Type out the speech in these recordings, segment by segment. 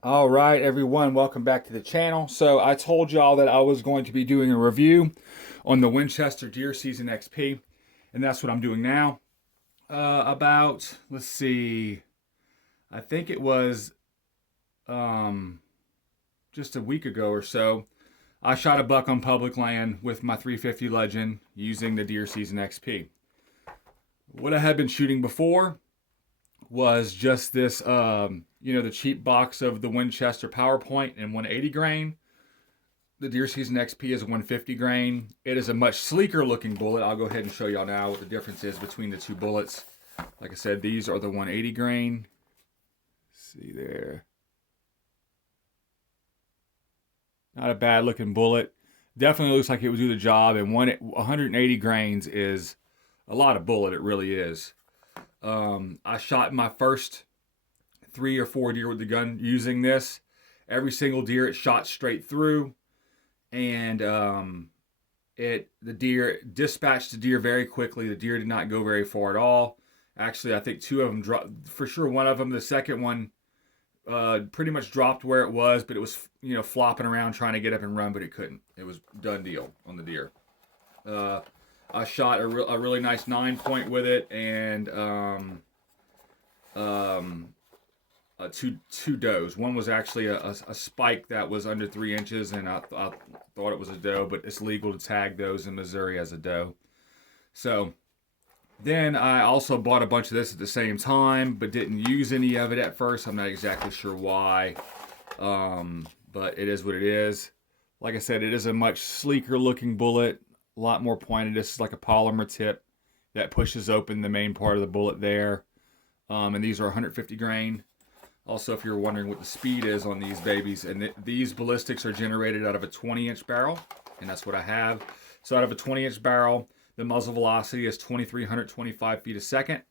All right, everyone, welcome back to the channel. So I told y'all that I was going to be doing a review on the Winchester Deer Season XP, and that's what I'm doing now. Let's see, I think it was um, just a week ago or so, I shot a buck on public land with my 350 Legend using the Deer Season XP. What I had been shooting before was just this, the cheap box of the Winchester PowerPoint in 180 grain. The Deer Season XP is 150 grain. It is a much sleeker looking bullet. I'll go ahead and show y'all now what the difference is between the two bullets. Like I said, these are the 180 grain. See there. Not a bad looking bullet. Definitely looks like it would do the job. And 180 grains is a lot of bullet. It really is. I shot my first 3 or 4 deer with the gun using this. Every single deer it shot straight through, and the deer dispatched the deer very quickly. The deer did not go very far at all. Actually, I think two of them dropped for sure. One of them, the second one, pretty much dropped where it was, but it was flopping around trying to get up and run, but it couldn't. It was done deal on the deer. I shot a really nice 9-point with it, and two does. One was actually a spike that was under 3 inches, and I thought it was a doe, but it's legal to tag those in Missouri as a doe. So then I also bought a bunch of this at the same time, but didn't use any of it at first. I'm not exactly sure why, but it is what it is. Like I said, it is a much sleeker looking bullet, a lot more pointed. This is like a polymer tip that pushes open the main part of the bullet there. And these are 150 grain. Also, if you're wondering what the speed is on these babies, and these ballistics are generated out of a 20-inch barrel, and that's what I have. So out of a 20-inch barrel, the muzzle velocity is 2,325 feet a second.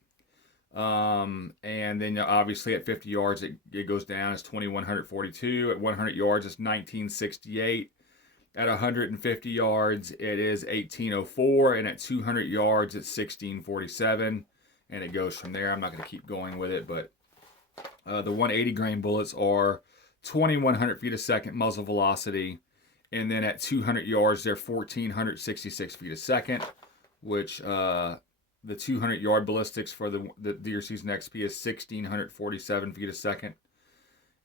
And then obviously at 50 yards, it goes down. It's 2,142. At 100 yards, it's 1968. At 150 yards, it is 1804. And at 200 yards, it's 1647. And it goes from there. I'm not going to keep going with it, but the 180 grain bullets are 2,100 feet a second muzzle velocity, and then at 200 yards they're 1,466 feet a second, which the 200 yard ballistics for the Deer Season XP is 1,647 feet a second.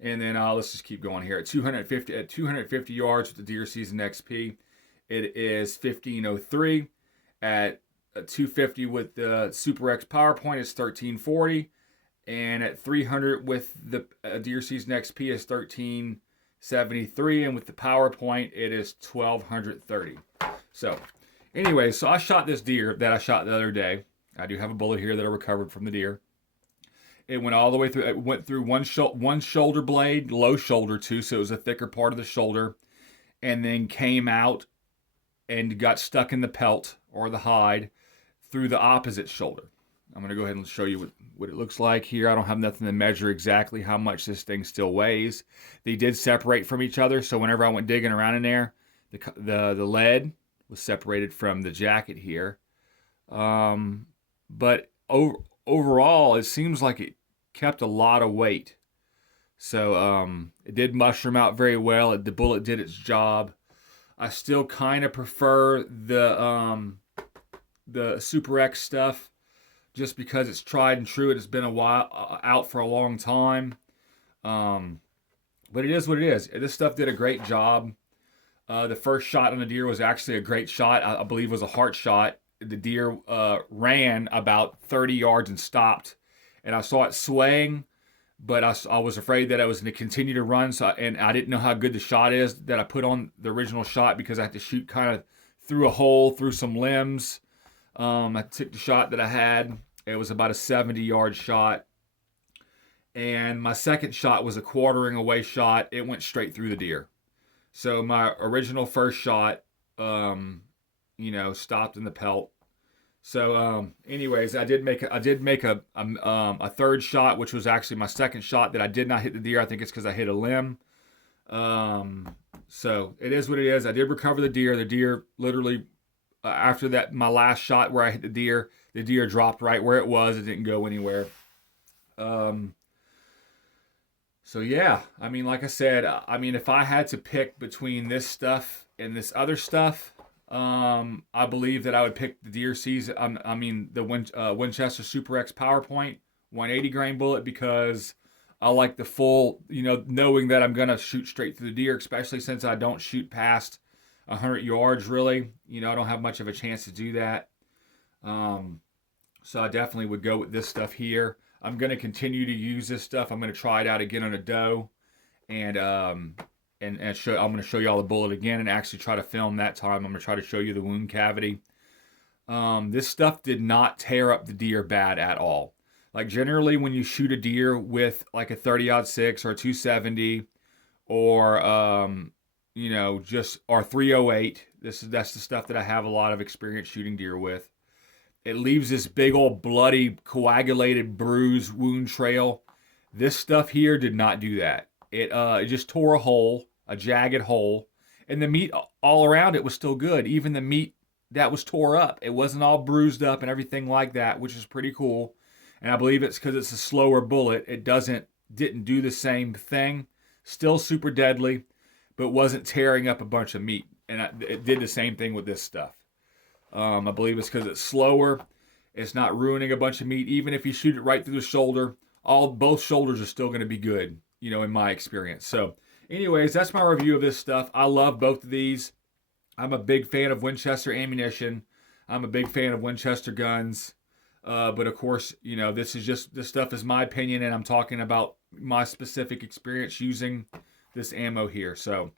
And then let's just keep going here. At 250 yards with the Deer Season XP, it is 1,503. At 250 with the Super X PowerPoint is 1,340. And at 300 with the Deer Season XP is 1373, and with the PowerPoint it is 1230. So, anyway, so I shot this deer that I shot the other day. I do have a bullet here that I recovered from the deer. It went all the way through. It went through one shoulder blade, low shoulder too, so it was a thicker part of the shoulder, and then came out and got stuck in the pelt or the hide through the opposite shoulder. I'm going to go ahead and show you what it looks like here. I don't have nothing to measure exactly how much this thing still weighs. They did separate from each other, so whenever I went digging around in there, the lead was separated from the jacket here. But overall, it seems like it kept a lot of weight. So it did mushroom out very well. The bullet did its job. I still kind of prefer the Super X stuff, just because it's tried and true. It has been a while out for a long time. But it is what it is. This stuff did a great job. The first shot on the deer was actually a great shot. I believe it was a heart shot. The deer ran about 30 yards and stopped. And I saw it swaying, but I was afraid that I was going to continue to run. And I didn't know how good the shot is that I put on the original shot, because I had to shoot kind of through a hole, through some limbs. I took the shot that I had. It was about a 70-yard shot. And my second shot was a quartering away shot. It went straight through the deer. So my original first shot, stopped in the pelt. So, anyways, I did make a third shot, which was actually my second shot that I did not hit the deer. I think it's because I hit a limb. So it is what it is. I did recover the deer. The deer literally, after that, my last shot where I hit the deer the deer, dropped right where it was. It didn't go anywhere. Um, but overall, it seems like it kept a lot of weight. So it did mushroom out very well. The bullet did its job. I still kind of prefer the Super X stuff, just because it's tried and true. It has been a while out for a long time. So yeah, I mean, like I said, I mean, if I had to pick between this stuff and this other stuff, I believe that I would pick the deer season. I mean, the Winchester Super X PowerPoint 180 grain bullet, because I like the full, knowing that I'm gonna shoot straight through the deer, especially since I don't shoot past 100 yards really. I don't have much of a chance to do that. So I definitely would go with this stuff here. I'm going to continue to use this stuff. I'm going to try it out again on a doe, and show. I'm going to show you all the bullet again, and actually try to film that time. I'm going to try to show you the wound cavity. This stuff did not tear up the deer bad at all. Like generally, when you shoot a deer with like a 30-06 or a 270, or or 308. That's the stuff that I have a lot of experience shooting deer with. It leaves this big old bloody, coagulated, bruised wound trail. This stuff here did not do that. It just tore a hole, a jagged hole, and the meat all around it was still good. Even the meat that was tore up, it wasn't all bruised up and everything like that, which is pretty cool. And I believe it's because it's a slower bullet. It didn't do the same thing. Still super deadly, but wasn't tearing up a bunch of meat. And it did the same thing with this stuff. I believe it's because it's slower. It's not ruining a bunch of meat. Even if you shoot it right through the shoulder, both shoulders are still going to be good, in my experience. So anyways, that's my review of this stuff. I love both of these. I'm a big fan of Winchester ammunition. I'm a big fan of Winchester guns. But of course, this stuff is my opinion, and I'm talking about my specific experience using this ammo here. So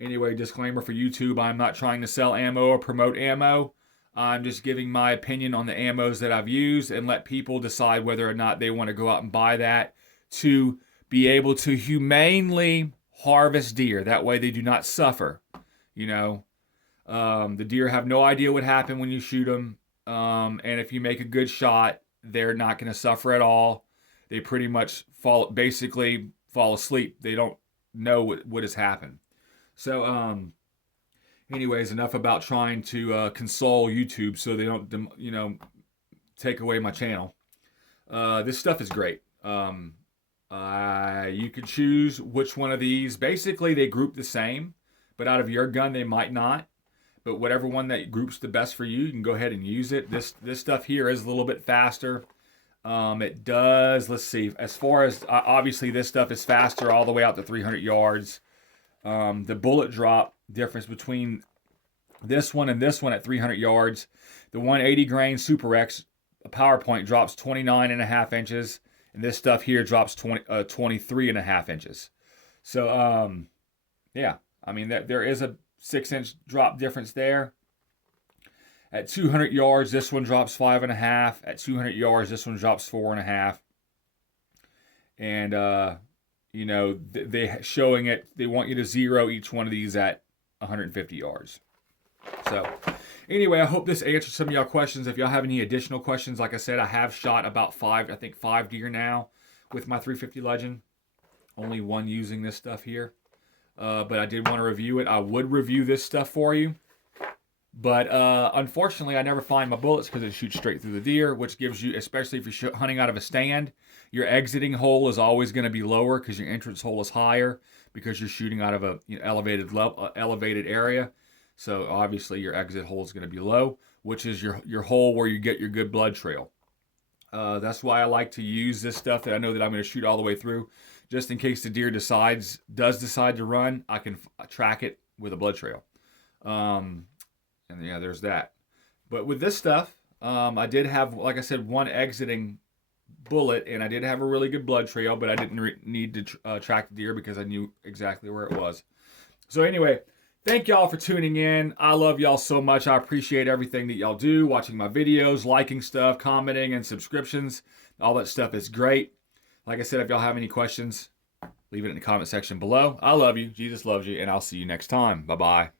anyway, disclaimer for YouTube, I'm not trying to sell ammo or promote ammo. I'm just giving my opinion on the ammos that I've used, and let people decide whether or not they want to go out and buy that to be able to humanely harvest deer. That way they do not suffer. The deer have no idea what happened when you shoot them. And if you make a good shot, they're not going to suffer at all. They pretty much fall asleep. They don't know what has happened. So, anyways, enough about trying to console YouTube so they don't, take away my channel. This stuff is great. You could choose which one of these. Basically, they group the same, but out of your gun, they might not. But whatever one that groups the best for you, you can go ahead and use it. This stuff here is a little bit faster. It does, let's see, as far as, obviously this stuff is faster all the way out to 300 yards. The bullet drop difference between this one and this one at 300 yards, the 180 grain Super X PowerPoint drops 29.5 inches, and this stuff here drops 23.5 inches. So, yeah, I mean, there is a 6-inch drop difference there. At 200 yards, this one drops 5.5. At 200 yards, this one drops 4.5. And, they showing it, they want you to zero each one of these at 150 yards. So, anyway, I hope this answered some of y'all questions. If y'all have any additional questions, like I said, I have shot about 5 deer now with my 350 Legend. Only one using this stuff here. But I did want to review it. I would review this stuff for you. But unfortunately, I never find my bullets because it shoots straight through the deer, which gives you, especially if you're hunting out of a stand, your exiting hole is always going to be lower because your entrance hole is higher because you're shooting out of a elevated area. So obviously your exit hole is going to be low, which is your hole where you get your good blood trail. That's why I like to use this stuff that I know that I'm going to shoot all the way through. Just in case the deer does decide to run, I can track it with a blood trail. And yeah, there's that. But with this stuff, I did have, like I said, one exiting bullet, and I did have a really good blood trail, but I didn't need to track the deer because I knew exactly where it was. So anyway, thank y'all for tuning in. I love y'all so much. I appreciate everything that y'all do, watching my videos, liking stuff, commenting, and subscriptions. All that stuff is great. Like I said, if y'all have any questions, leave it in the comment section below. I love you. Jesus loves you, and I'll see you next time. Bye-bye.